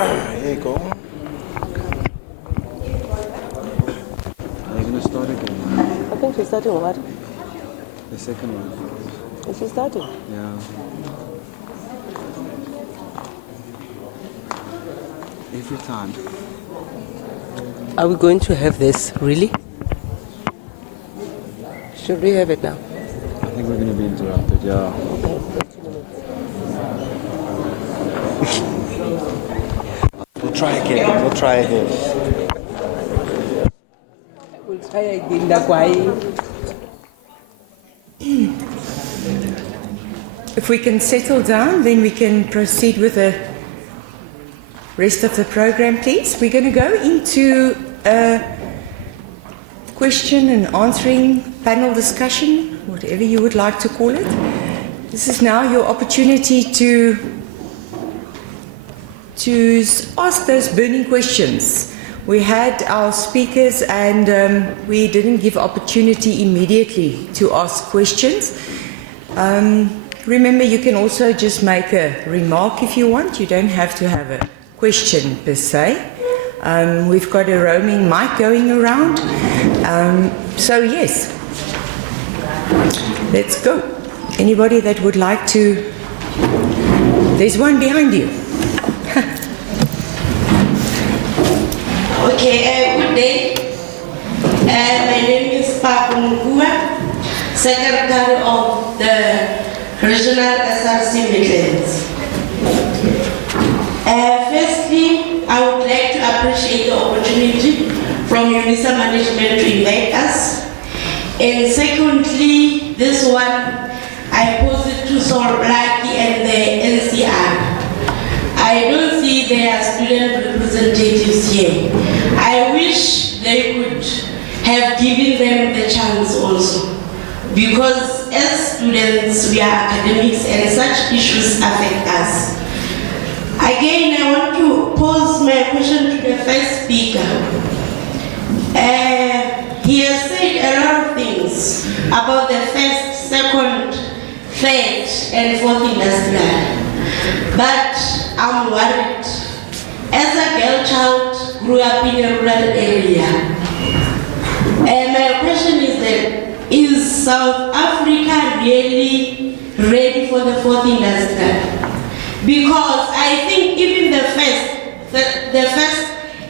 Here you go. Are you going to start again? I think she's starting what? The second one. Is she starting? Yeah. Every time. Are we going to have this, really? Should we have it now? I think we're going to be interrupted, yeah. Okay, 30 minutes. We'll try again. We'll try again. We'll try again, that's why. If we can settle down, then we can proceed with the rest of the program, please. We're going to go into a question and answering panel discussion, whatever you would like to call it. This is now your opportunity to ask those burning questions. We had our speakers and we didn't give opportunity immediately to ask questions. Remember, you can also just make a remark if you want. You don't have to have a question per se. We've got a roaming mic going around. So yes, let's go. Anybody that would like to? There's one behind you. Okay, good day. My name is Papa Mugua, Secretary of the Regional SRC Midlands. Firstly, I would like to appreciate the opportunity from UNISA management to invite us. And secondly, this one I pose it to Sol Blackie and the NCR. I don't see their student representatives here. I wish they could have given them the chance also. Because as students, we are academics and such issues affect us. Again, I want to pose my question to the first speaker. He has said a lot of things about the first, second, third, and fourth industrial. But I'm worried. As a girl child, grew up in a rural area. And my question is that, is South Africa really ready for the fourth industrial? Because I think even the first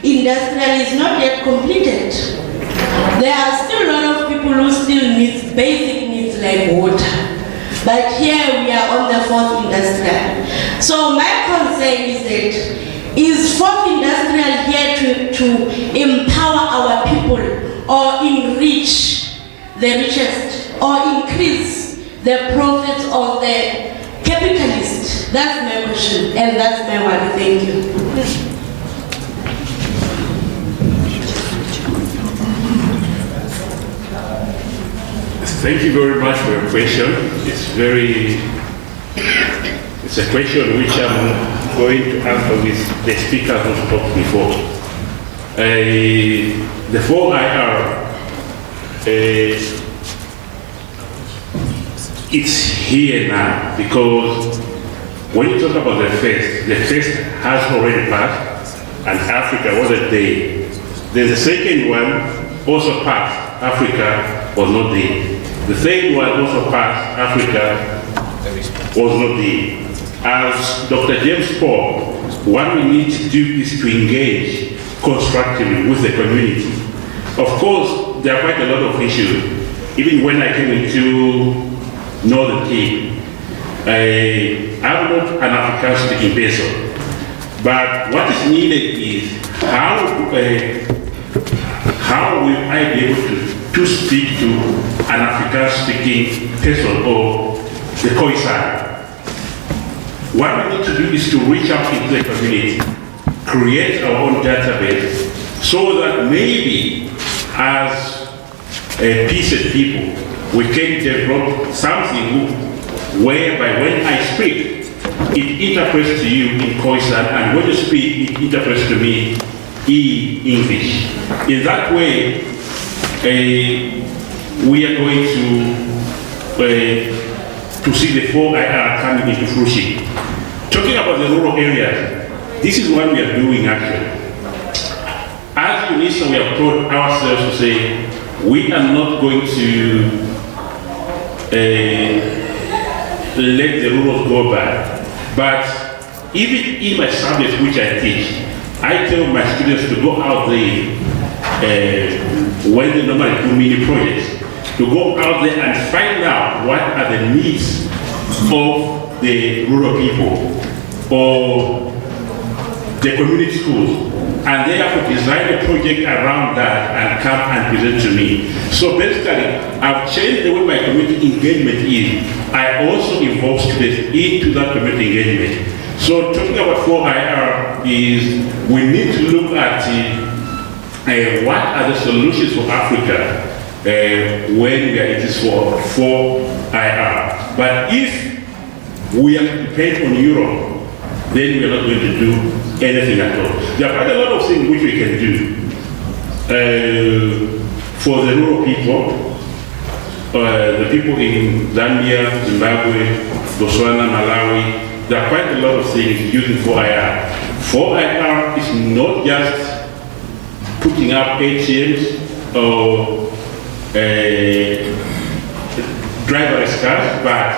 industrial is not yet completed. There are still a lot of people who still need basic needs like water. But here we are on the fourth industrial. So my concern is that, is fourth industrial here to empower our people or enrich the richest or increase the profits of the capitalists? That's my question and that's my worry. Thank you. Thank you very much for your question. It's a question which I'm going to answer with the speaker who spoke before. The 4IR, it's here now because when you talk about the first has already passed and Africa wasn't there. Then the second one also passed, Africa was not there. The third one also passed, Africa was not there. As Dr. James spoke, what we need to do is to engage constructively with the community. Of course, there are quite a lot of issues. Even when I came into Northern Cape, I'm not an African-speaking person, but what is needed is how will I be able to speak to an African-speaking person or the Khoisan? What we need to do is to reach out into the community, create our own database, so that maybe as a peasant people, we can develop something whereby when I speak, it interprets to you in Khoisan, and when you speak, it interprets to me in English. In that way, we are going to see the 4IR coming into fruition. Talking about the rural areas, this is what we are doing actually. As UNISA, we have told ourselves to say, we are not going to let the rules go by. But even in my subject which I teach, I tell my students to go out there when they normally do mini projects, to go out there and find out what are the needs of the rural people or the community schools. And they have to design a project around that and come and present to me. So basically, I've changed the way my community engagement is. I also involve students into that community engagement. So talking about 4IR is we need to look at what are the solutions for Africa when we are in this 4IR. But if we are to depend on Europe, then we are not going to do anything at all. There are quite a lot of things which we can do for the rural people, the people in Zambia, Zimbabwe, Botswana, Malawi. There are quite a lot of things using 4IR. 4IR is not just putting up ATMs or driverless cars, but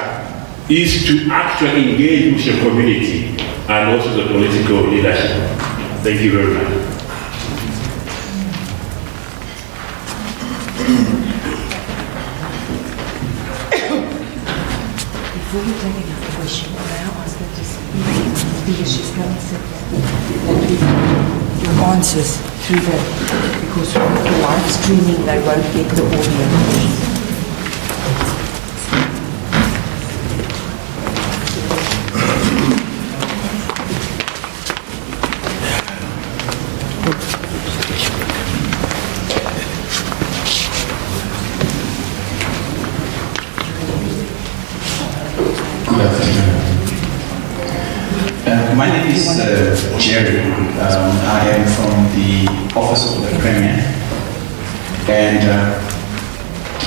is to actually engage with your community and also the political leadership. Thank you very much. Before we take another question, may I ask that just because she's coming sit that we your answers through the, because with the live streaming they won't get the audio. My name is Jerry. I am from the Office of the Premier. And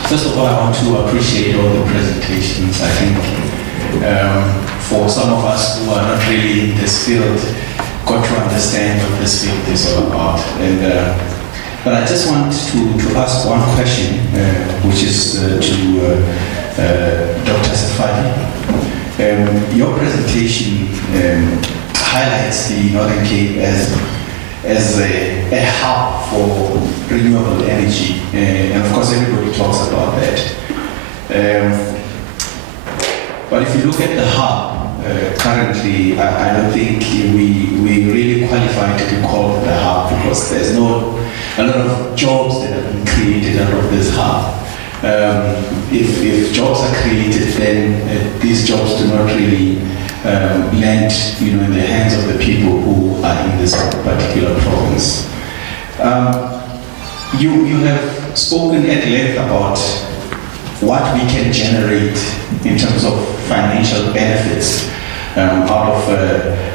first of all, I want to appreciate all the presentations. I think for some of us who are not really in this field, got to understand what this field is all about. And but I just want to ask one question, which is to Dr. Safadi. Your presentation highlights the Northern Cape as a hub for renewable energy, and of course everybody talks about that. But if you look at the hub, currently I don't think we really qualify to be called the hub, because there's a lot of jobs that have been created out of this hub. If jobs are created, then these jobs do not really land, in the hands of the people who are in this particular province. You have spoken at length about what we can generate in terms of financial benefits out of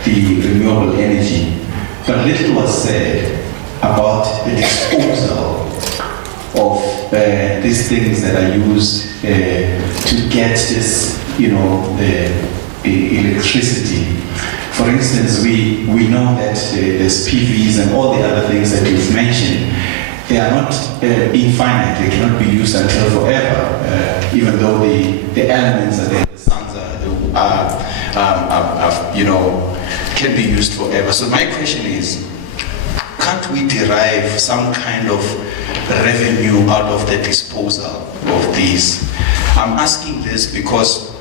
the renewable energy, but little was said about the disposal of these things that are used to get this, the electricity. For instance, we know that there's PVs and all the other things that you've mentioned. They are not infinite. They cannot be used until forever, even though the elements and the suns can be used forever. So my question is, can't we derive some kind of revenue out of the disposal of these? I'm asking this because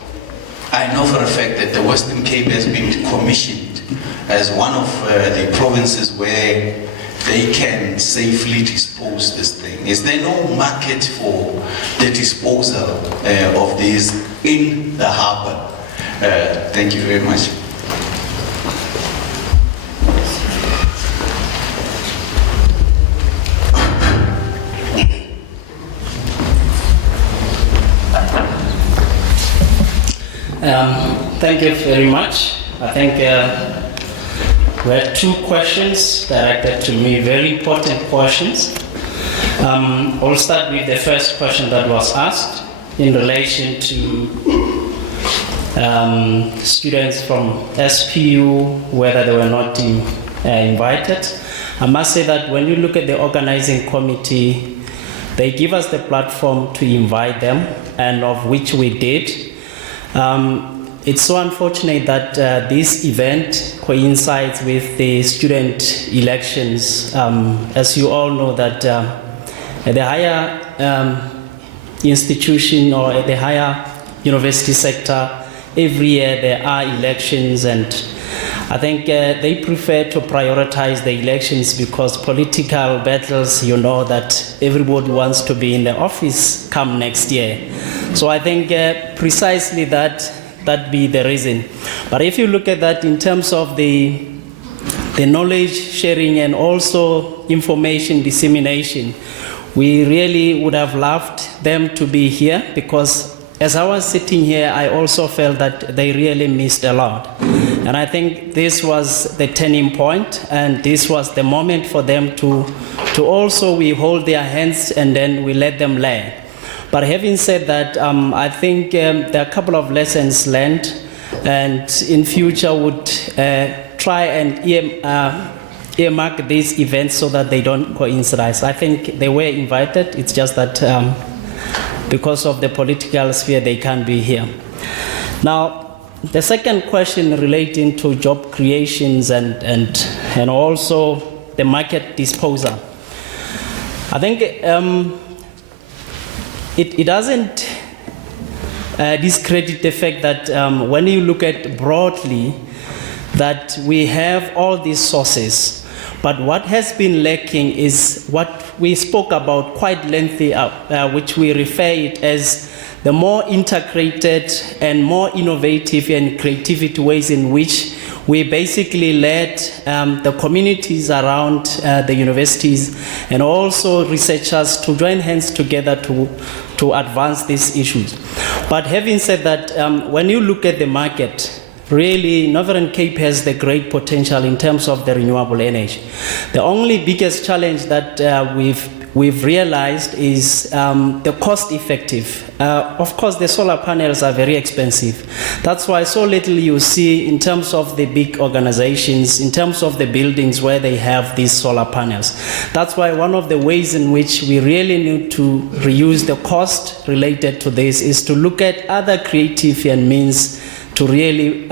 I know for a fact that the Western Cape has been commissioned as one of the provinces where they can safely dispose this thing. Is there no market for the disposal of these in the harbor? Thank you very much. Thank you very much. I think we had two questions directed to me, very important questions. I'll start with the first question that was asked in relation to students from SPU, whether they were not invited. I must say that when you look at the organizing committee, they give us the platform to invite them, and of which we did. It's so unfortunate that this event coincides with the student elections. As you all know, that at the higher institution or at the higher university sector, every year there are elections, and I think they prefer to prioritize the elections because political battles, you know that everybody wants to be in the office come next year. So I think precisely that be the reason. But if you look at that in terms of the knowledge sharing and also information dissemination, we really would have loved them to be here, because as I was sitting here, I also felt that they really missed a lot. And I think this was the turning point, and this was the moment for them to also, we hold their hands and then we let them learn. But having said that, I think there are a couple of lessons learned, and in future would try and earmark these events so that they don't coincide. I think they were invited, it's just that because of the political sphere, they can't be here. Now, the second question relating to job creations and also the market disposal. I think it doesn't discredit the fact that when you look at broadly, that we have all these sources, but what has been lacking is what we spoke about quite lengthy, which we refer it as the more integrated and more innovative and creative ways in which we basically led the communities around the universities and also researchers to join hands together to advance these issues. But having said that, when you look at the market, really, Northern Cape has the great potential in terms of the renewable energy. The only biggest challenge that we've realized is the cost effective. Of course, the solar panels are very expensive. That's why so little you see in terms of the big organizations, in terms of the buildings where they have these solar panels. That's why one of the ways in which we really need to reduce the cost related to this is to look at other creative and means to really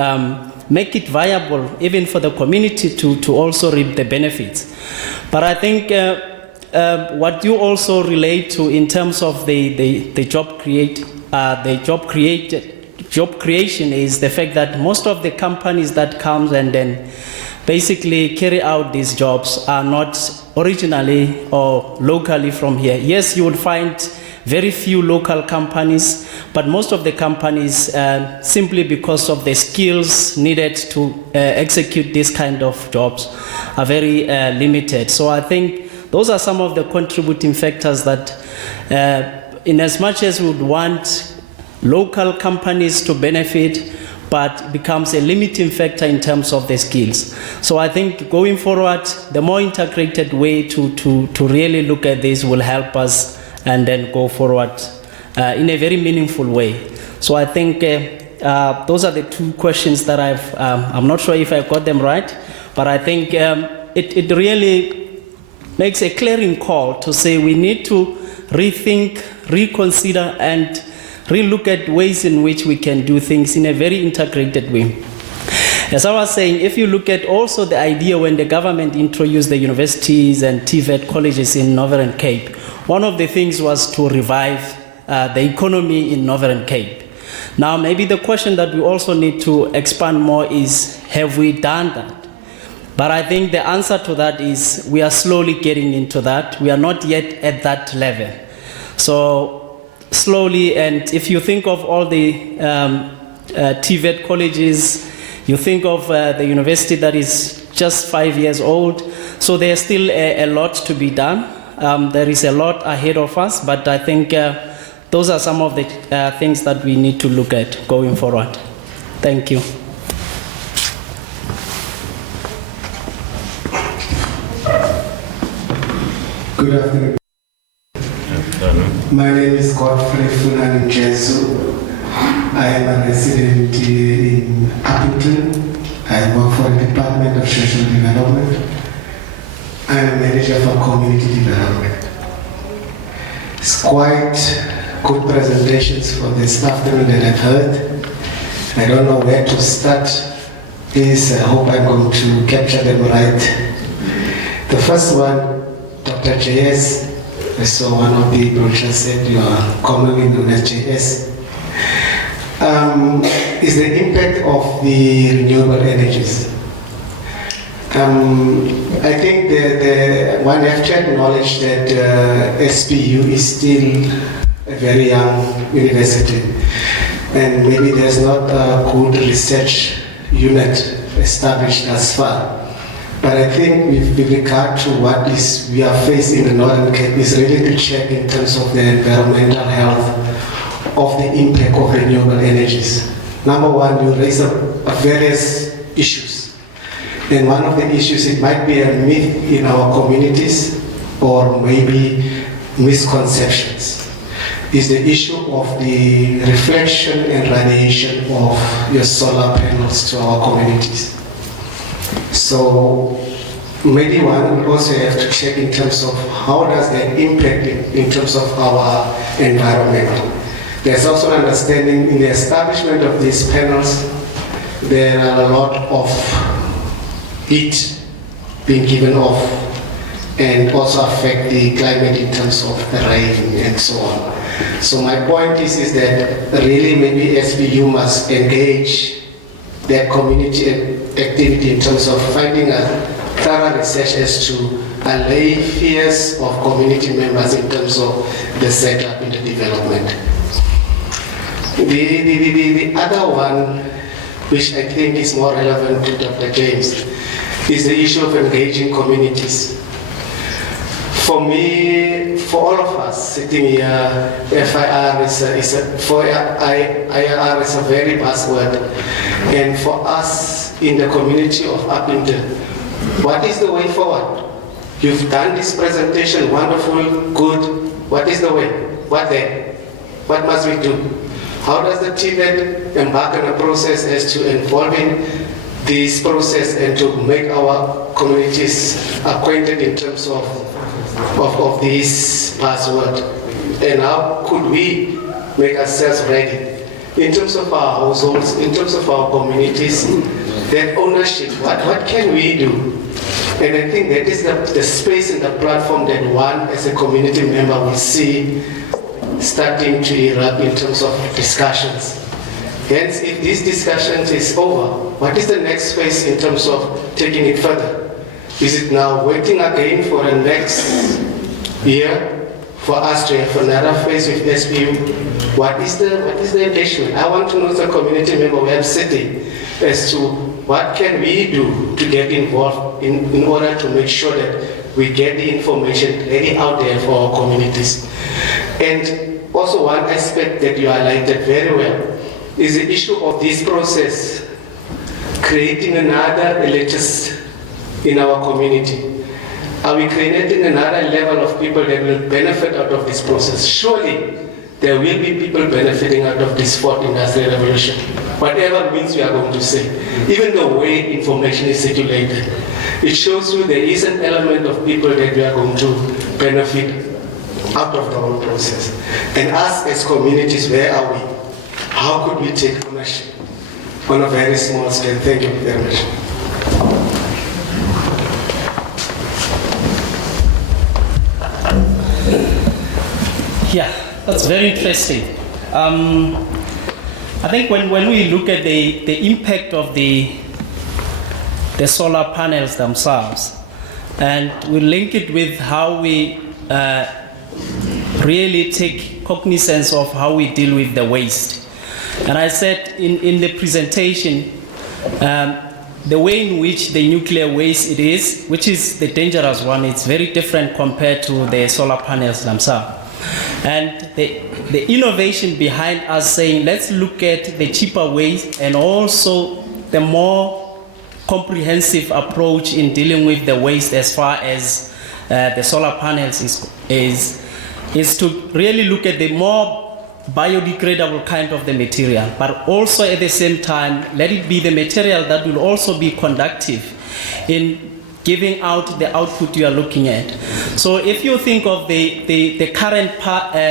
make it viable even for the community to also reap the benefits. But I think what you also relate to in terms of the job creation is the fact that most of the companies that comes and then basically carry out these jobs are not originally or locally from here. Yes, you would find very few local companies, but most of the companies, simply because of the skills needed to execute this kind of jobs, are very limited. So I think those are some of the contributing factors that, in as much as we would want local companies to benefit, but it becomes a limiting factor in terms of the skills. So I think going forward, the more integrated way to really look at this will help us and then go forward in a very meaningful way. So I think those are the two questions that I'm not sure if I got them right, but I think it really makes a clearing call to say we need to rethink, reconsider, and relook at ways in which we can do things in a very integrated way. As I was saying, if you look at also the idea when the government introduced the universities and TVET colleges in Northern Cape, one of the things was to revive the economy in Northern Cape. Now, maybe the question that we also need to expand more is, have we done that? But I think the answer to that is we are slowly getting into that. We are not yet at that level. So slowly, and if you think of all the TVET colleges, you think of the university that is just 5 years old, so there's still a lot to be done. There is a lot ahead of us, but I think those are some of the things that we need to look at going forward. Thank you. Good afternoon. My name is Godfrey Funani Jesu. I am a resident in Upington. I work for the Department of Social Development. I am a manager for community development. It's quite good presentations for this afternoon that I've heard. I don't know where to start. Please, I hope I'm going to capture them right. The first one, Dr. JS, I saw one of the brochures said you are commonly known as JS, is the impact of the renewable energies. I think one have to acknowledge that SPU is still a very young university, and maybe there's not a good research unit established thus far. But I think with regard to what we are facing in the Northern Cape is really to check in terms of the environmental health of the impact of renewable energies. Number one, you raise up various issues. And one of the issues, it might be a myth in our communities or maybe misconceptions, is the issue of the reflection and radiation of your solar panels to our communities. So maybe one will also have to check in terms of how does that impact in terms of our environment. There's also an understanding in the establishment of these panels, there are a lot of heat being given off and also affect the climate in terms of the rain and so on. So my point is that really maybe SBU must engage their community activity in terms of finding a thorough research as to allay fears of community members in terms of the setup in the development. The other one, which I think is more relevant to Dr. James, is the issue of engaging communities. For me, for all of us sitting here, IR is a very buzzword. And for us in the community of Upington, what is the way forward? You've done this presentation, wonderful, good. What is the way? What then? What must we do? How does the TVET embark on a process as to involving this process and to make our communities acquainted in terms of this password? And how could we make ourselves ready in terms of our households, in terms of our communities, that ownership, what can we do? And I think that is the space and the platform that one as a community member will see starting to erupt in terms of discussions. Hence, if this discussion is over, what is the next phase in terms of taking it further? Is it now waiting again for the next year for us to have another phase with SPU? What is the engagement? I want to know as a community member we are sitting as to what can we do to get involved in order to make sure that we get the information ready out there for our communities. And also one aspect that you highlighted very well is the issue of this process, creating another elitist in our community. Are we creating another level of people that will benefit out of this process? Surely there will be people benefiting out of this fourth industrial revolution, whatever means we are going to say. Even the way information is circulated, it shows you there is an element of people that we are going to benefit out of the whole process. And us as communities, where are we? How could we take ownership on a very small scale? Thank you very much. Yeah, that's very interesting. I think when we look at the impact of the solar panels themselves, and we link it with how we really take cognizance of how we deal with the waste. And I said in the presentation, the way in which the nuclear waste it is, which is the dangerous one, it's very different compared to the solar panels themselves. And the innovation behind us saying, let's look at the cheaper ways and also the more comprehensive approach in dealing with the waste as far as the solar panels is to really look at the more biodegradable kind of the material, but also at the same time, let it be the material that will also be conductive in giving out the output you are looking at. So if you think of the current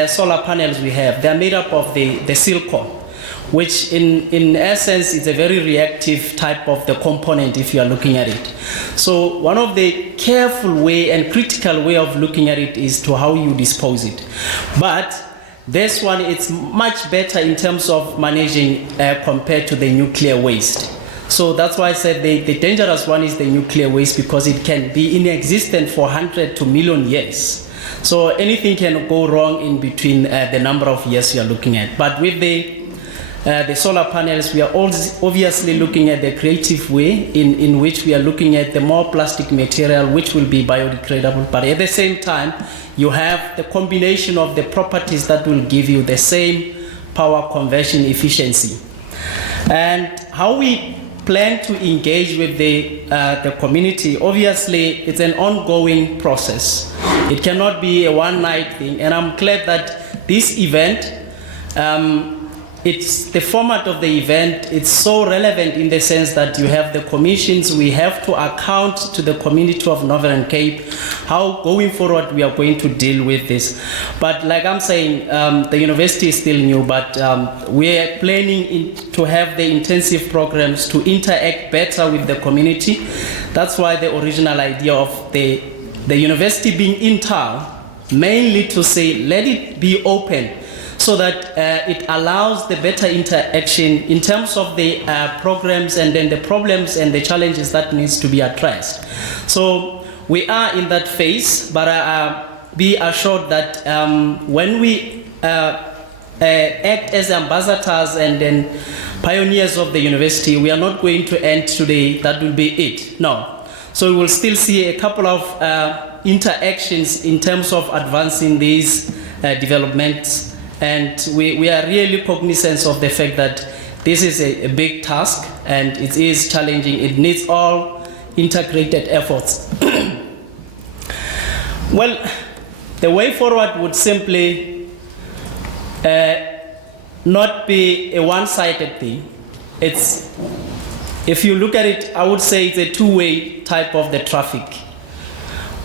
solar panels we have, they are made up of the silicon, which in essence is a very reactive type of the component if you are looking at it. So one of the careful way and critical way of looking at it is to how you dispose it. But this one, it's much better in terms of managing compared to the nuclear waste. So that's why I said the dangerous one is the nuclear waste, because it can be in existence for 100 to million years. So anything can go wrong in between the number of years you are looking at. But with the solar panels, we are obviously looking at the creative way in which we are looking at the more plastic material which will be biodegradable, but at the same time you have the combination of the properties that will give you the same power conversion efficiency. And how we plan to engage with the community, obviously it's an ongoing process. It cannot be a one-night thing, and I'm glad that this event, it's the format of the event, it's so relevant in the sense that you have the commissions, we have to account to the community of Northern Cape, how going forward we are going to deal with this. But like I'm saying, the university is still new, but we are planning to have the intensive programs to interact better with the community. That's why the original idea of the university being in town, mainly to say, let it be open, so that it allows the better interaction in terms of the programs and then the problems and the challenges that needs to be addressed. So we are in that phase, but be assured that when we act as ambassadors and then pioneers of the university, we are not going to end today, that will be it. No. So we will still see a couple of interactions in terms of advancing these developments. And we are really cognizant of the fact that this is a big task and it is challenging. It needs all integrated efforts. Well, the way forward would simply not be a one-sided thing. It's, if you look at it, I would say it's a two-way type of the traffic,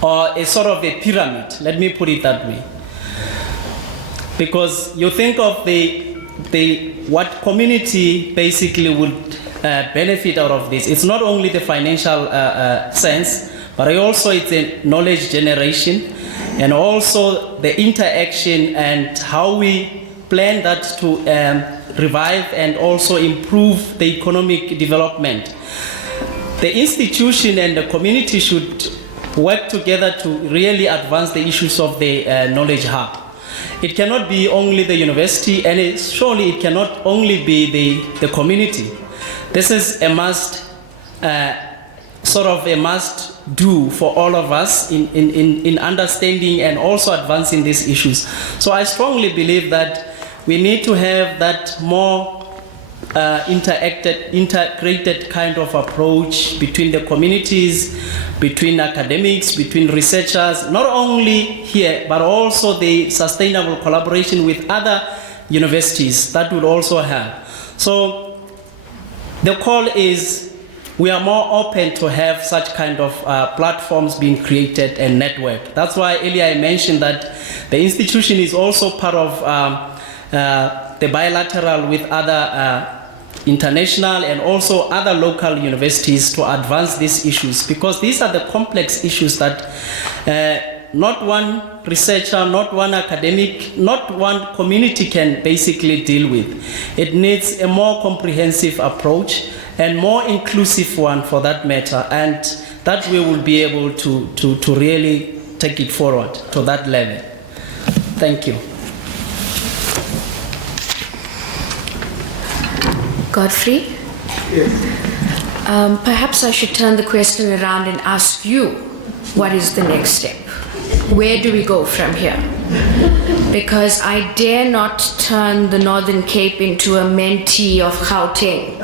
or a sort of a pyramid. Let me put it that way. Because you think of what community basically would benefit out of this. It's not only the financial sense, but also it's a knowledge generation, and also the interaction and how we plan that to revive and also improve the economic development. The institution and the community should work together to really advance the issues of the knowledge hub. It cannot be only the university, and surely it cannot only be the community. This is a must, sort of a must do for all of us in understanding and also advancing these issues. So I strongly believe that we need to have that more integrated kind of approach between the communities, between academics, between researchers, not only here, but also the sustainable collaboration with other universities that will also help. So the call is, we are more open to have such kind of platforms being created and networked. That's why earlier I mentioned that the institution is also part of the bilateral with other international and also other local universities to advance these issues, because these are the complex issues that not one researcher, not one academic, not one community can basically deal with. It needs a more comprehensive approach and more inclusive one for that matter, and that we will be able to really take it forward to that level. Thank you. Godfrey? Yes. Perhaps I should turn the question around and ask you, what is the next step? Where do we go from here? Because I dare not turn the Northern Cape into a mentee of Gauteng.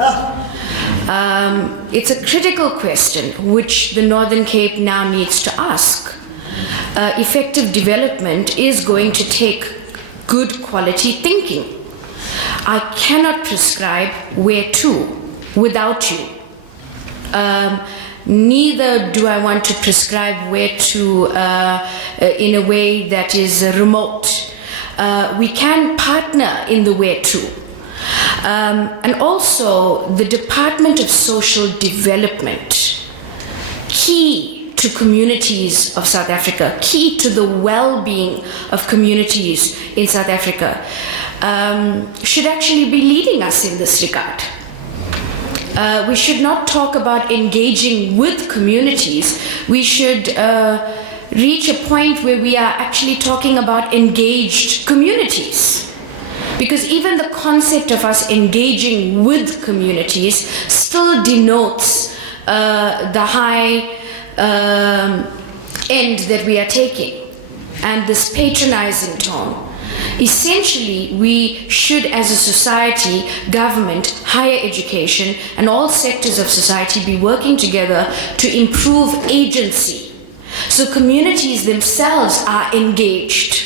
It's a critical question which the Northern Cape now needs to ask. Effective development is going to take good quality thinking. I cannot prescribe where to without you. Neither do I want to prescribe where to in a way that is remote. We can partner in the where to. And also the Department of Social Development, key to communities of South Africa, key to the well-being of communities in South Africa, should actually be leading us in this regard. We should not talk about engaging with communities. We should reach a point where we are actually talking about engaged communities. Because even the concept of us engaging with communities still denotes the high end that we are taking and this patronizing tone. Essentially, we should, as a society, government, higher education, and all sectors of society be working together to improve agency. So communities themselves are engaged.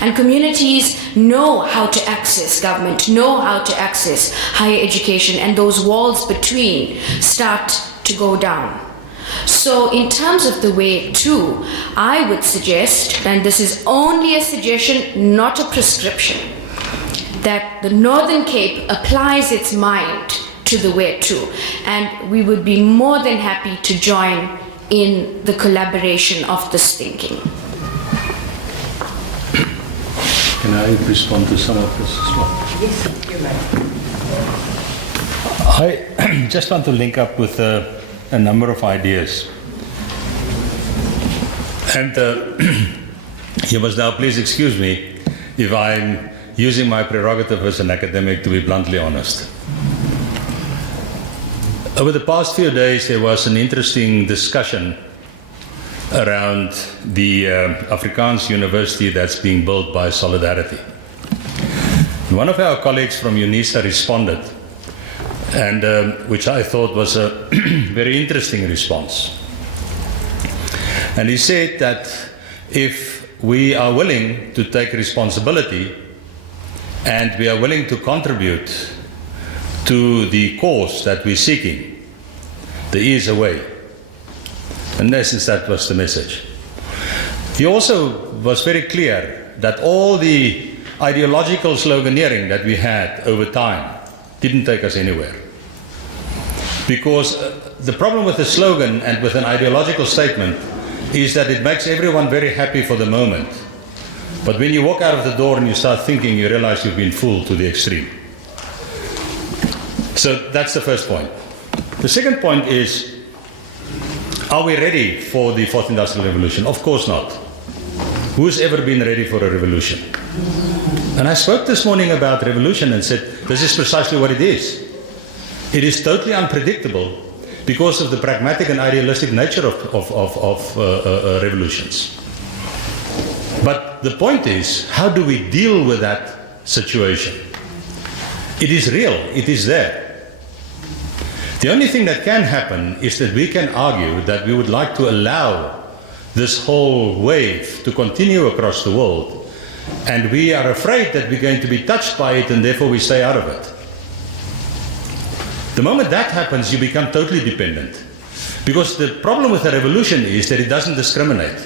And communities know how to access government, know how to access higher education, and those walls between start to go down. So in terms of the way to, I would suggest, and this is only a suggestion, not a prescription, that the Northern Cape applies its mind to the way to, and we would be more than happy to join in the collaboration of this thinking. Can I respond to some of this as well? Yes, you may. I just want to link up with a number of ideas. And you must now please excuse me if I'm using my prerogative as an academic to be bluntly honest. Over the past few days, there was an interesting discussion around the Afrikaans university that's being built by Solidarity. One of our colleagues from UNISA responded, and which I thought was a very interesting response. And he said that if we are willing to take responsibility and we are willing to contribute to the cause that we're seeking, there is a way. In essence, that was the message. He also was very clear that all the ideological sloganeering that we had over time didn't take us anywhere. Because the problem with a slogan and with an ideological statement is that it makes everyone very happy for the moment. But when you walk out of the door and you start thinking, you realize you've been fooled to the extreme. So that's the first point. The second point is, are we ready for the fourth industrial revolution? Of course not. Who's ever been ready for a revolution? And I spoke this morning about revolution and said, this is precisely what it is. It is totally unpredictable because of the pragmatic and idealistic nature of revolutions. But the point is, how do we deal with that situation? It is real, it is there. The only thing that can happen is that we can argue that we would like to allow this whole wave to continue across the world, and we are afraid that we're going to be touched by it and therefore we stay out of it. The moment that happens, you become totally dependent. Because the problem with a revolution is that it doesn't discriminate.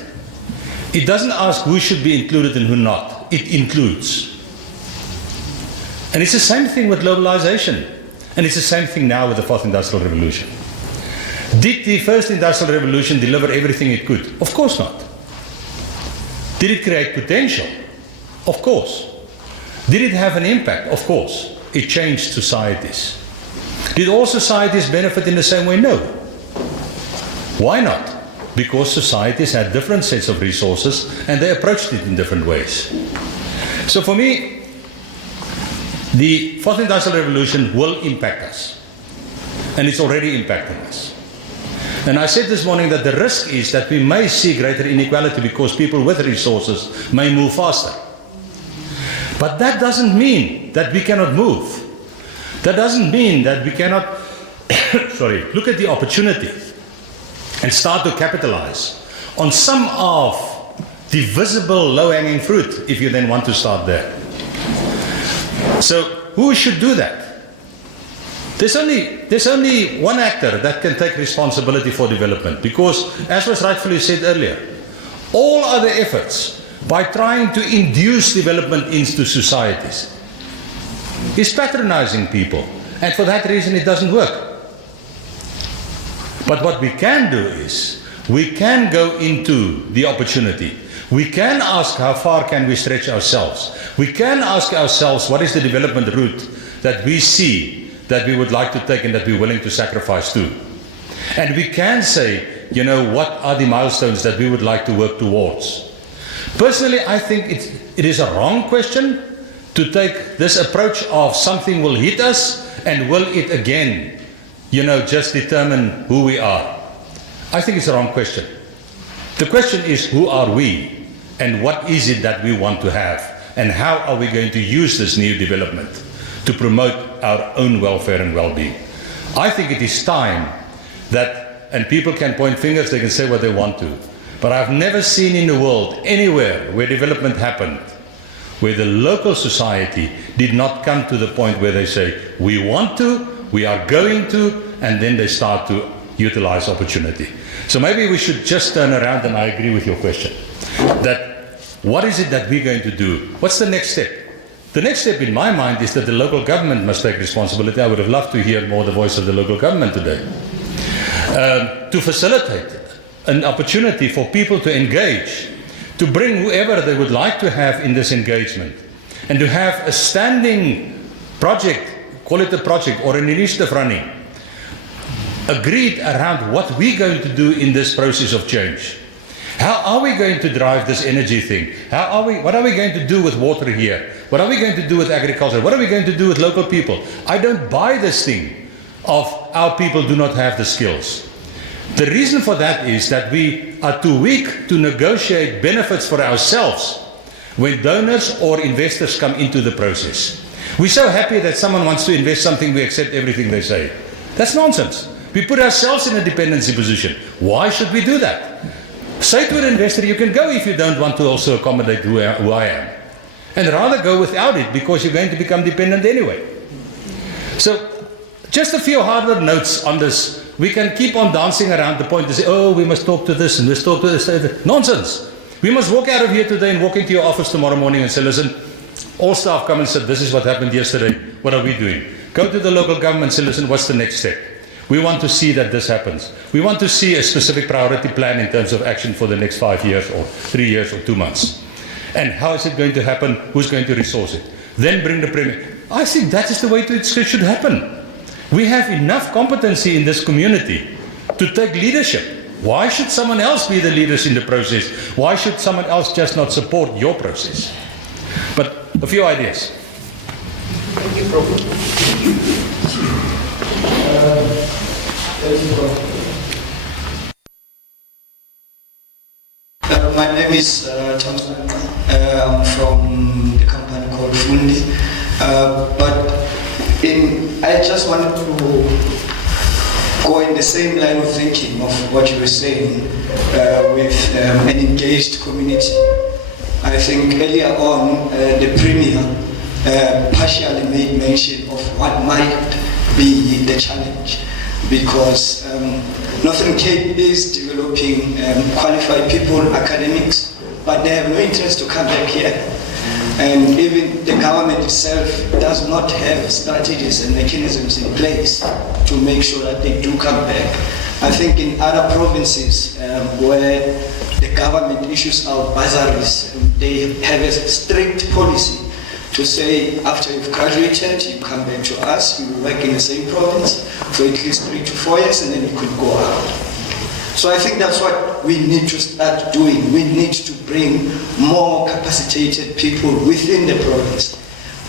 It doesn't ask who should be included and who not. It includes. And it's the same thing with globalization. And it's the same thing now with the fourth industrial revolution. Did the first industrial revolution deliver everything it could? Of course not. Did it create potential? Of course. Did it have an impact? Of course. It changed societies. Did all societies benefit in the same way? No. Why not? Because societies had different sets of resources and they approached it in different ways. So for me, the fourth industrial revolution will impact us. And it's already impacting us. And I said this morning that the risk is that we may see greater inequality because people with resources may move faster. But that doesn't mean that we cannot move. That doesn't mean that we cannot look at the opportunity and start to capitalize on some of the visible low-hanging fruit if you then want to start there. So who should do that? There's only one actor that can take responsibility for development, because, as was rightfully said earlier, all other efforts by trying to induce development into societies is patronizing people, and for that reason it doesn't work. But what we can do is, we can go into the opportunity. We can ask how far can we stretch ourselves. We can ask ourselves what is the development route that we see that we would like to take and that we're willing to sacrifice to. And we can say, you know, what are the milestones that we would like to work towards. Personally, I think it is a wrong question to take this approach of something will hit us and will it again, you know, just determine who we are. I think it's a wrong question. The question is, who are we and what is it that we want to have, and how are we going to use this new development to promote our own welfare and well-being. I think it is time that, and people can point fingers, they can say what they want to, but I've never seen in the world anywhere where development happened where the local society did not come to the point where they say, we want to, we are going to, and then they start to utilize opportunity. So maybe we should just turn around, and I agree with your question, that what is it that we're going to do? What's the next step? The next step in my mind is that the local government must take responsibility. I would have loved to hear more the voice of the local government today. To facilitate an opportunity for people to engage, to bring whoever they would like to have in this engagement, and to have a standing project, call it a project or an initiative running, agreed around what we're going to do in this process of change. How are we going to drive this energy thing? What are we going to do with water here? What are we going to do with agriculture? What are we going to do with local people? I don't buy this thing of our people do not have the skills. The reason for that is that we are too weak to negotiate benefits for ourselves when donors or investors come into the process. We're so happy that someone wants to invest something, we accept everything they say. That's nonsense. We put ourselves in a dependency position. Why should we do that? Say to an investor, you can go if you don't want to also accommodate who I am. And rather go without it, because you're going to become dependent anyway. So, just a few harder notes on this. We can keep on dancing around the point to say, oh, we must talk to this and we must talk to this. Nonsense. We must walk out of here today and walk into your office tomorrow morning and say, listen, all staff come and say, this is what happened yesterday. What are we doing? Go to the local government and say, listen, what's the next step? We want to see that this happens. We want to see a specific priority plan in terms of action for the next 5 years or 3 years or 2 months. And how is it going to happen? Who's going to resource it? Then bring the premier. I think that is the way it should happen. We have enough competency in this community to take leadership. Why should someone else be the leaders in the process? Why should someone else just not support your process? But a few ideas. Thank you, Prof. My name is Thompson. I'm from the company called Fundi. I just wanted to go in the same line of thinking of what you were saying with an engaged community. I think earlier on the Premier partially made mention of what might be the challenge, because Northern Cape is developing qualified people, academics, but they have no interest to come back here. And even the government itself does not have strategies and mechanisms in place to make sure that they do come back. I think in other provinces where the government issues out bursaries, they have a strict policy to say, after you've graduated, you come back to us, you work in the same province for at least 3 to 4 years, and then you could go out. So I think that's what we need to start doing. We need to bring more capacitated people within the province.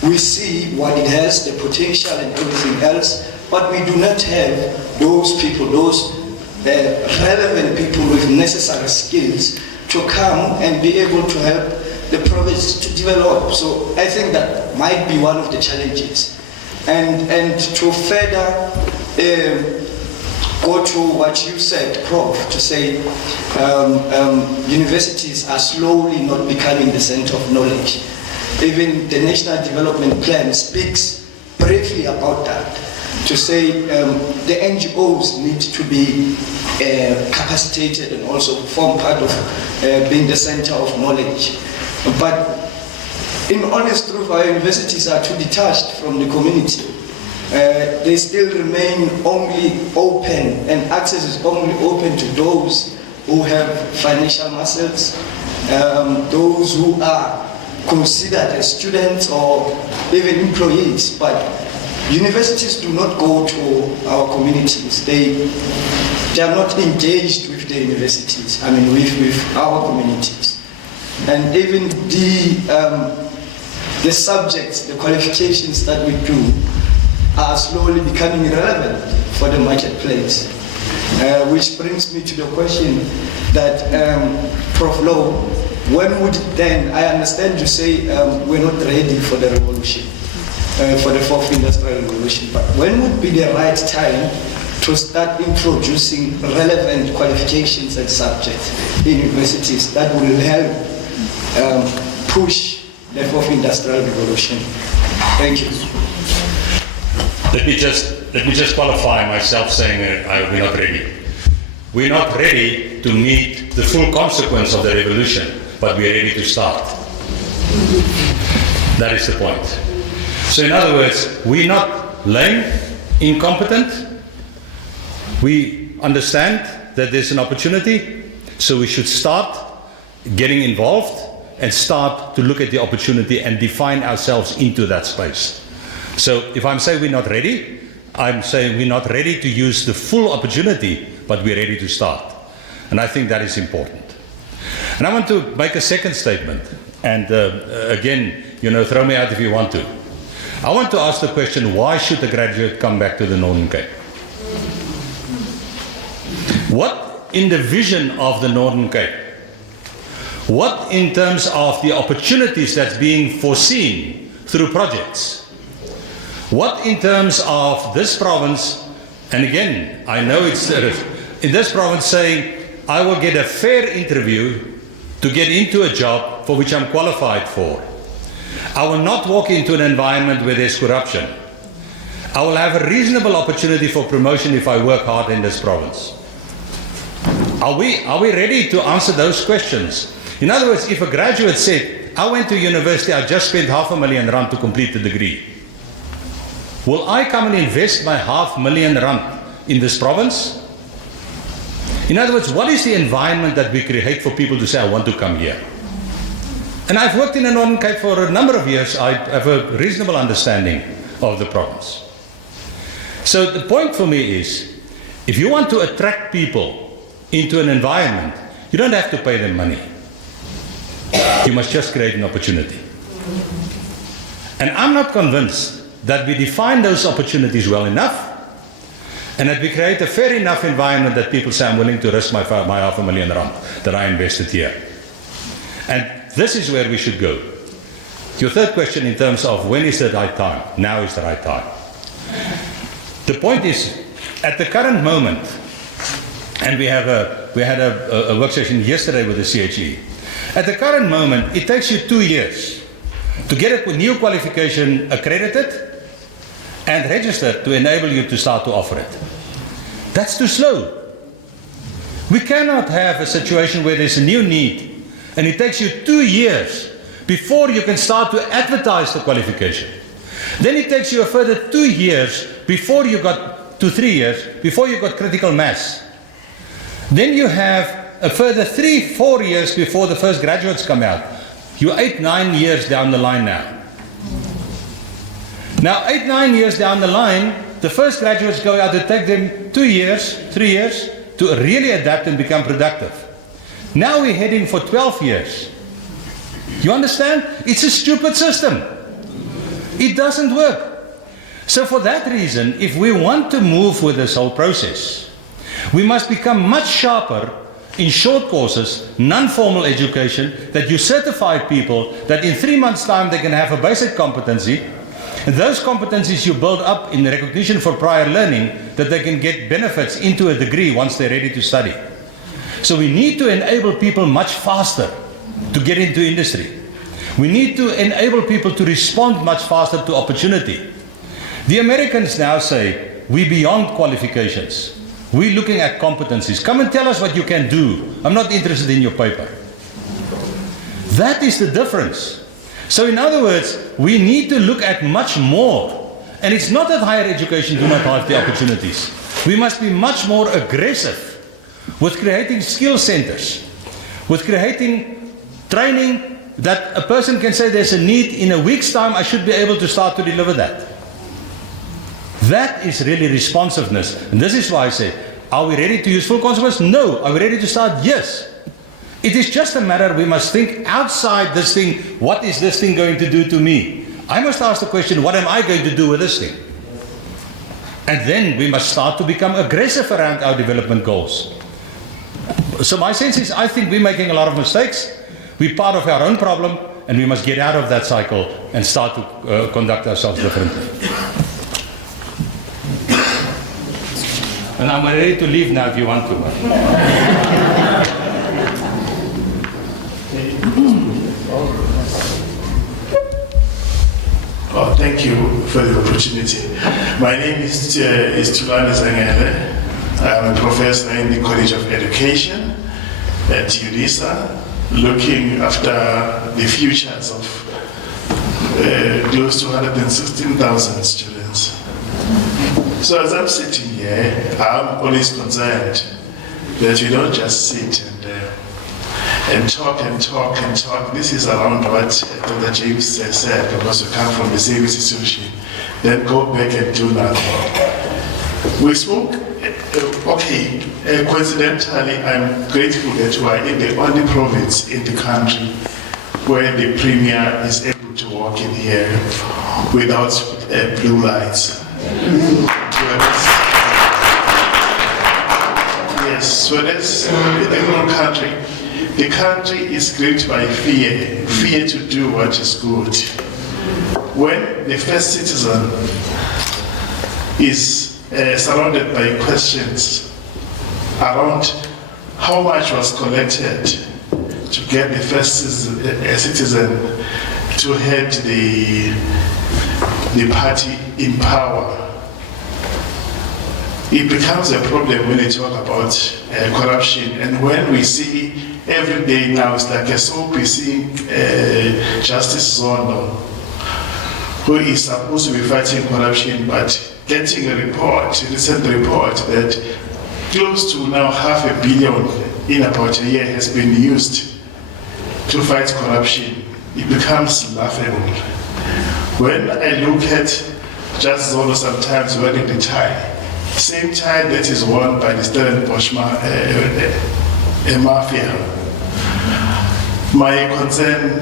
We see what it has, the potential and everything else, but we do not have those people, those relevant people with necessary skills to come and be able to help the province to develop. So I think that might be one of the challenges. And to further go to what you said, Prof, to say universities are slowly not becoming the center of knowledge. Even the National Development Plan speaks briefly about that, to say the NGOs need to be capacitated and also form part of being the center of knowledge. But in honest truth, our universities are too detached from the community. They still remain only open, and access is only open to those who have financial muscles, those who are considered as students or even employees. But universities do not go to our communities. They are not engaged with the universities, with our communities. And even the subjects, the qualifications that we do are slowly becoming irrelevant for the marketplace. Which brings me to the question that, Prof. Low, when would then, I understand you say we're not ready for the revolution, for the fourth industrial revolution, but when would be the right time to start introducing relevant qualifications and subjects in universities that will help push the fourth industrial revolution? Thank you. Let me just qualify myself saying we're not ready. We're not ready to meet the full consequence of the revolution, but we're ready to start. That is the point. So in other words, we're not lame, incompetent. We understand that there's an opportunity, so we should start getting involved and start to look at the opportunity and define ourselves into that space. So if I'm saying we're not ready, I'm saying we're not ready to use the full opportunity, but we're ready to start. And I think that is important. And I want to make a second statement. And again, throw me out if you want to. I want to ask the question, why should a graduate come back to the Northern Cape? What in the vision of the Northern Cape? What in terms of the opportunities that's being foreseen through projects? What in terms of this province, and again, I know it's in this province saying, I will get a fair interview to get into a job for which I'm qualified for. I will not walk into an environment where there's corruption. I will have a reasonable opportunity for promotion if I work hard in this province. Are we ready to answer those questions? In other words, if a graduate said, I went to university, I just spent R500,000 to complete the degree. Will I come and invest my R500,000 in this province? In other words, what is the environment that we create for people to say, I want to come here? And I've worked in the Northern Cape for a number of years. I have a reasonable understanding of the province. So the point for me is, if you want to attract people into an environment, you don't have to pay them money. You must just create an opportunity. And I'm not convinced that we define those opportunities well enough, and that we create a fair enough environment that people say, I'm willing to risk my R500,000 that I invested here. And this is where we should go. Your third question in terms of when is the right time? Now is the right time. The point is, at the current moment, and we had a work session yesterday with the CHE, at the current moment, it takes you 2 years to get a new qualification accredited and registered to enable you to start to offer it. That's too slow. We cannot have a situation where there's a new need and it takes you 2 years before you can start to advertise the qualification. Then it takes you a further 2 years before you got to 3 years before you got critical mass. Then you have a further 3-4 years before the first graduates come out. You're 8-9 years down the line now. Now, 8-9 years down the line, the first graduates go out. It takes them 2 years, 3 years to really adapt and become productive. Now we're heading for 12 years. You understand? It's a stupid system. It doesn't work. So for that reason, if we want to move with this whole process, we must become much sharper in short courses, non-formal education, that you certify people that in 3 months' time they can have a basic competency. And those competencies you build up in recognition for prior learning, that they can get benefits into a degree once they're ready to study. So we need to enable people much faster to get into industry. We need to enable people to respond much faster to opportunity. The Americans now say, we're beyond qualifications. We're looking at competencies. Come and tell us what you can do. I'm not interested in your paper. That is the difference. So in other words, we need to look at much more. And it's not that higher education do not have the opportunities. We must be much more aggressive with creating skill centers, with creating training that a person can say there's a need in a week's time, I should be able to start to deliver that. That is really responsiveness. And this is why I say, are we ready to use full consequence? No. Are we ready to start? Yes. It is just a matter, we must think outside this thing, what is this thing going to do to me? I must ask the question, what am I going to do with this thing? And then we must start to become aggressive around our development goals. So my sense is, I think we're making a lot of mistakes. We're part of our own problem, and we must get out of that cycle and start to conduct ourselves differently. And I'm ready to leave now if you want to. Oh, thank you for the opportunity. My name is Tulani Zangele. I'm a professor in the College of Education at UNISA, looking after the futures of close to 116,000 students. So as I'm sitting here, I'm always concerned that we don't just sit and talk and talk and talk. This is around what Dr. James said, because we come from the same institution, then go back and do nothing. We spoke, okay, coincidentally, I'm grateful that we are in the only province in the country where the Premier is able to walk in here without blue lights. Yes, so that's in the whole country. The country is gripped by fear, fear to do what is good. When the first citizen is surrounded by questions around how much was collected to get the first citizen to head the party in power, it becomes a problem when they talk about corruption. And when we see every day now, it's like a soap is seeing Justice Zondo, who is supposed to be fighting corruption, but getting a report, a recent report, that close to now $500 million in about a year has been used to fight corruption. It becomes laughable. When I look at Justice Zondo sometimes wearing the tie, same tie that is worn by the Stellenbosch mafia, my concern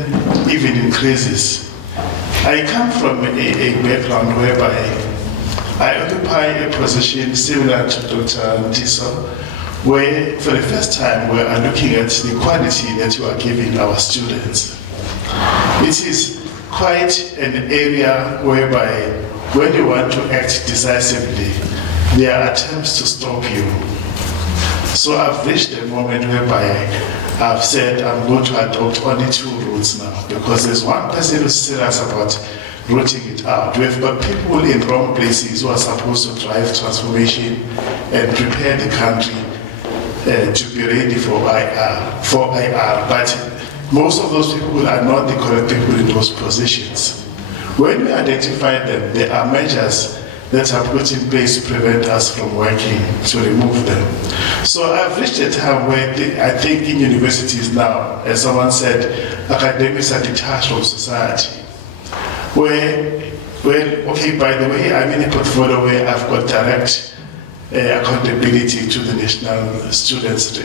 even increases. I come from a background whereby I occupy a position similar to Dr. Ndiso, where for the first time we are looking at the quality that we are giving our students. It is quite an area whereby when you want to act decisively, there are attempts to stop you. So I've reached a moment whereby I've said I'm going to adopt only 2 routes now, because there's one person who's serious about rooting it out. We've got people in wrong places who are supposed to drive transformation and prepare the country to be ready for IR. But most of those people are not the correct people in those positions. When we identify them, there are measures that are put in place to prevent us from working to remove them. So I've reached a time where I think in universities now, as someone said, academics are detached from society. Where, okay, by the way, I'm in a portfolio where I've got direct accountability to the National Students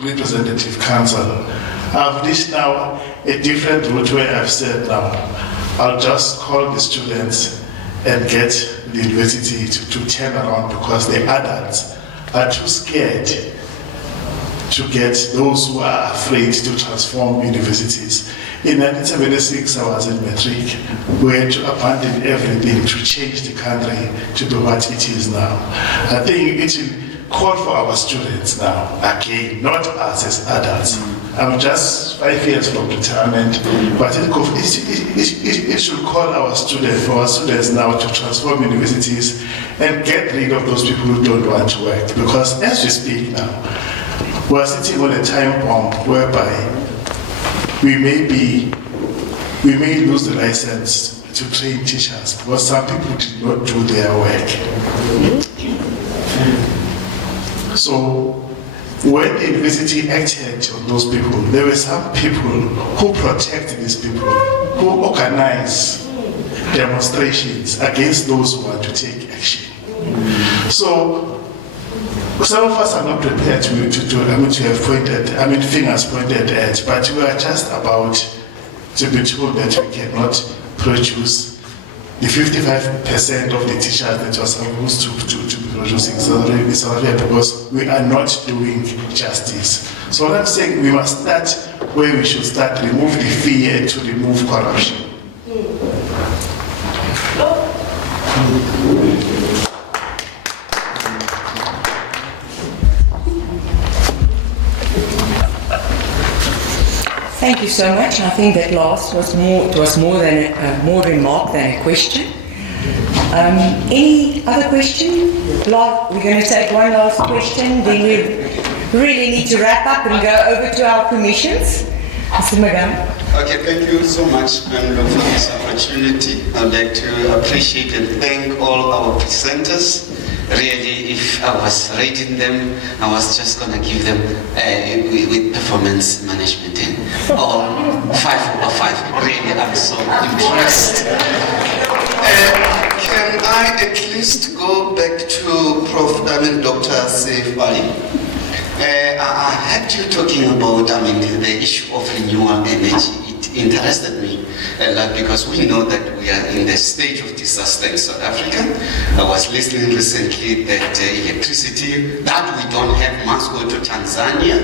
Representative Council. I've reached now a different route where I've said now, I'll just call the students and get the university to turn around, because the adults are too scared to get those who are afraid to transform universities. In 1976, I was in matric. We had to abandon everything to change the country to be what it is now. I think it will call for our students now, again, not us as adults, I'm just 5 years from retirement, but it should call our students now to transform universities and get rid of those people who don't want to work. Because as we speak now, we're sitting on a time bomb whereby we may lose the license to train teachers because some people did not do their work. So when the university acted on those people, there were some people who protect these people, who organize demonstrations against those who want to take action. So some of us are not prepared to have fingers pointed at, but we are just about to be told that we cannot produce the 55% of the teachers that are supposed to be producing salary because we are not doing justice. So what I'm saying, we must start where we should start, remove the fear to remove corruption. Thank you so much. I think that last was more remark than a question. Any other question? We're going to take one last question, then we really need to wrap up and go over to our commissions. Mr. Magam. Okay, thank you so much for this opportunity. I'd like to appreciate and thank all our presenters. Really, if I was rating them, I was just going to give them with performance management and all 5 over 5. Really, I'm so impressed. Can I at least go back to Dr. Saif Ali? I heard you talking about the issue of renewable energy. It interested me a lot because we know that we are in the stage of disaster in South Africa. I was listening recently that electricity that we don't have must go to Tanzania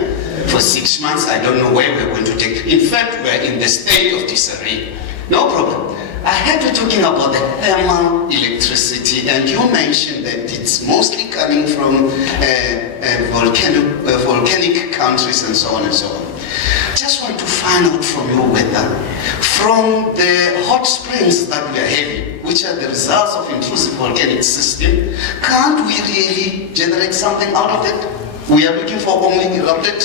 for 6 months. I don't know where we're going to take. In fact, we're in the state of disarray. No problem. I heard you talking about the thermal electricity, and you mentioned that it's mostly coming from volcanic countries and so on and so on. Just want to find out from you whether from the hot springs that we are having, which are the results of intrusive volcanic system, can't we really generate something out of it? We are looking for only erupted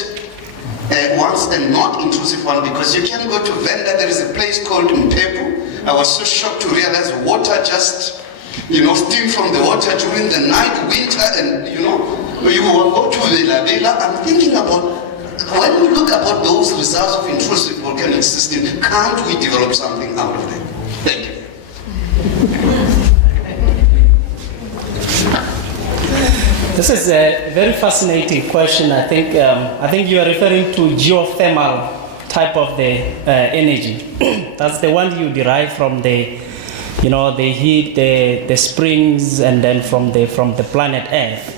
ones and not intrusive one, because you can go to Venda, there is a place called Mpepu. I was so shocked to realize water just, steam from the water during the night, winter, and you will go to Vela Vela. I'm thinking about, when we look about those results of intrusive volcanic system, can't we develop something out of them? Thank you. This is a very fascinating question. I think you are referring to geothermal type of the energy. That's the one you derive from the heat, the springs, and then from the planet Earth.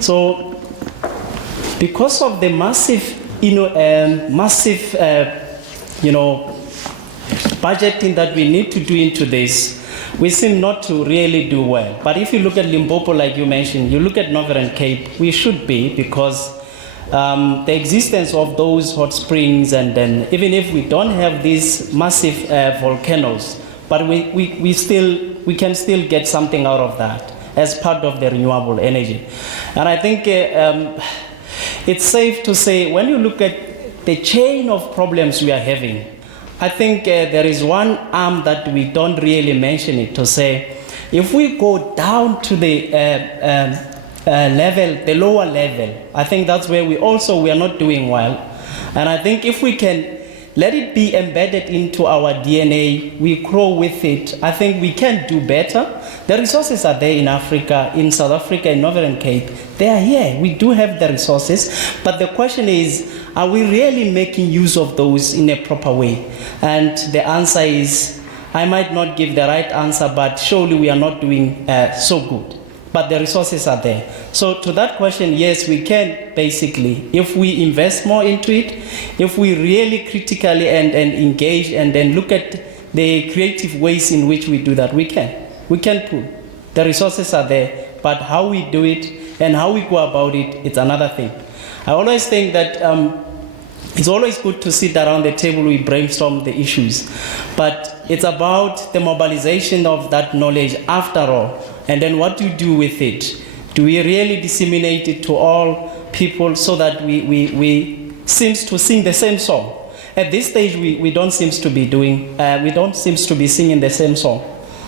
So, because of the massive budgeting that we need to do into this, we seem not to really do well. But if you look at Limpopo, like you mentioned, you look at Northern Cape, we should be, because the existence of those hot springs, and then even if we don't have these massive volcanoes, but we can still get something out of that as part of the renewable energy. And I think it's safe to say, when you look at the chain of problems we are having, I think there is one arm that we don't really mention it, to say, if we go down to the the lower level, I think that's where we are not doing well. And I think if we can let it be embedded into our DNA, we grow with it, I think we can do better. The resources are there in Africa, in South Africa, in Northern Cape. They are here. We do have the resources. But the question is, are we really making use of those in a proper way? And the answer is, I might not give the right answer, but surely we are not doing so good. But the resources are there. So to that question, yes, we can basically, if we invest more into it, if we really critically and engage and then look at the creative ways in which we do that, we can. We can pull. The resources are there, but how we do it and how we go about it, it's another thing. I always think that It's always good to sit around the table, we brainstorm the issues. But it's about the mobilization of that knowledge after all. And then what do you do with it? Do we really disseminate it to all people so that we seem to sing the same song? At this stage, we don't seem to be singing the same song.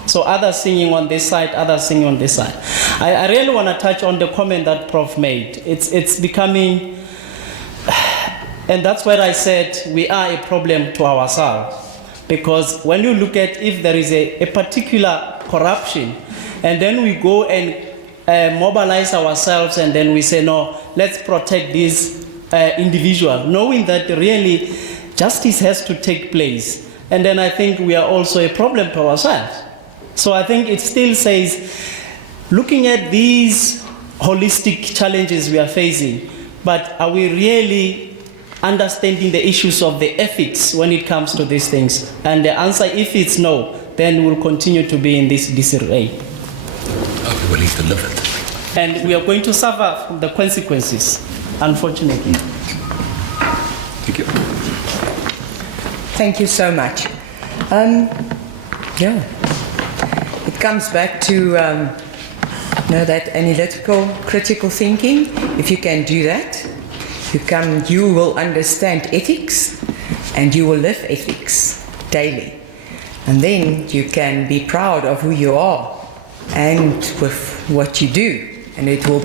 So others singing on this side, others singing on this side. I really want to touch on the comment that Prof made. It's becoming, and that's where I said we are a problem to ourselves. Because when you look at if there is a particular corruption, and then we go and mobilize ourselves and then we say, no, let's protect this individual, knowing that really justice has to take place. And then I think we are also a problem to ourselves. So I think it still says, looking at these holistic challenges we are facing, but are we really understanding the issues of the ethics when it comes to these things? And the answer, if it's no, then we'll continue to be in this disarray. Are we willing to live it? And we are going to suffer from the consequences, unfortunately. Thank you. Thank you so much. It comes back to that analytical, critical thinking. If you can do that, you will understand ethics and you will live ethics daily. And then you can be proud of who you are and with what you do. And it will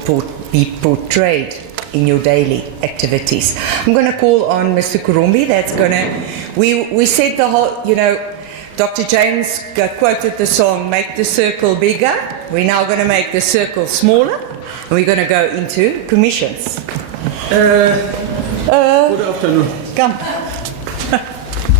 be portrayed in your daily activities. I'm going to call on Mr. Kurumbi. That's going to, we said the whole, Dr. James quoted the song, "Make the circle bigger." We're now going to make the circle smaller, and we're going to go into commissions. Good afternoon. Come.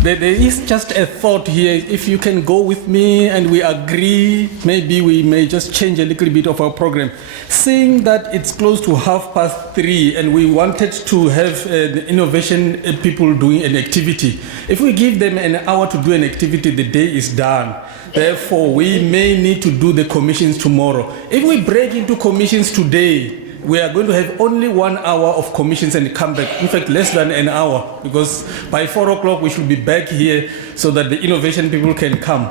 There is just a thought here. If you can go with me and we agree, maybe we may just change a little bit of our program. Seeing that it's close to 3:30 and we wanted to have the innovation people doing an activity. If we give them an hour to do an activity, the day is done. Therefore, we may need to do the commissions tomorrow. If we break into commissions today, we are going to have only 1 hour of commissions and come back. In fact, less than an hour, because by 4 o'clock we should be back here so that the innovation people can come.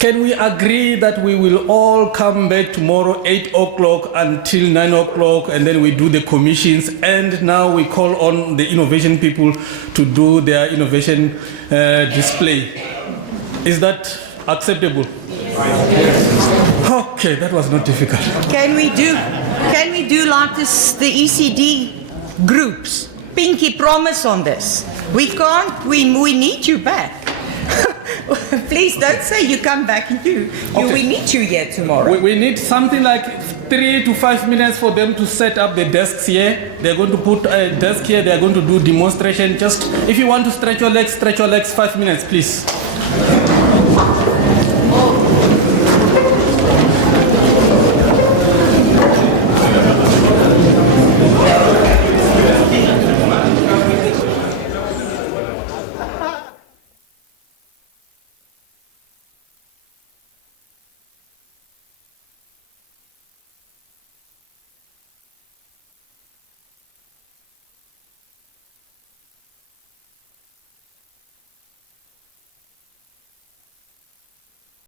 Can we agree that we will all come back tomorrow 8 o'clock until 9 o'clock and then we do the commissions, and now we call on the innovation people to do their innovation display? Is that acceptable? Okay, that was not difficult. Can we do like this, the ECD groups? Pinky promise on this. We can't, we need you back. Please don't say you come back and do. Okay. We need you here tomorrow. We need something like 3 to 5 minutes for them to set up the desks here. They're going to put a desk here. They're going to do demonstration. Just, if you want to stretch your legs, 5 minutes, please.